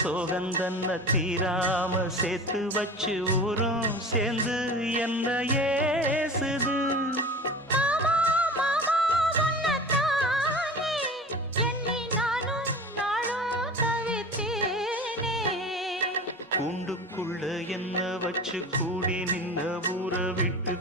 சோகந்தன்ன தீராம சேர்த்து வச்சு ஊரும் சேர்ந்து என்ன ஏசுது. கூண்டுக்குள்ள என்ன வச்சு கூடி நின்ன ஊரை விட்டு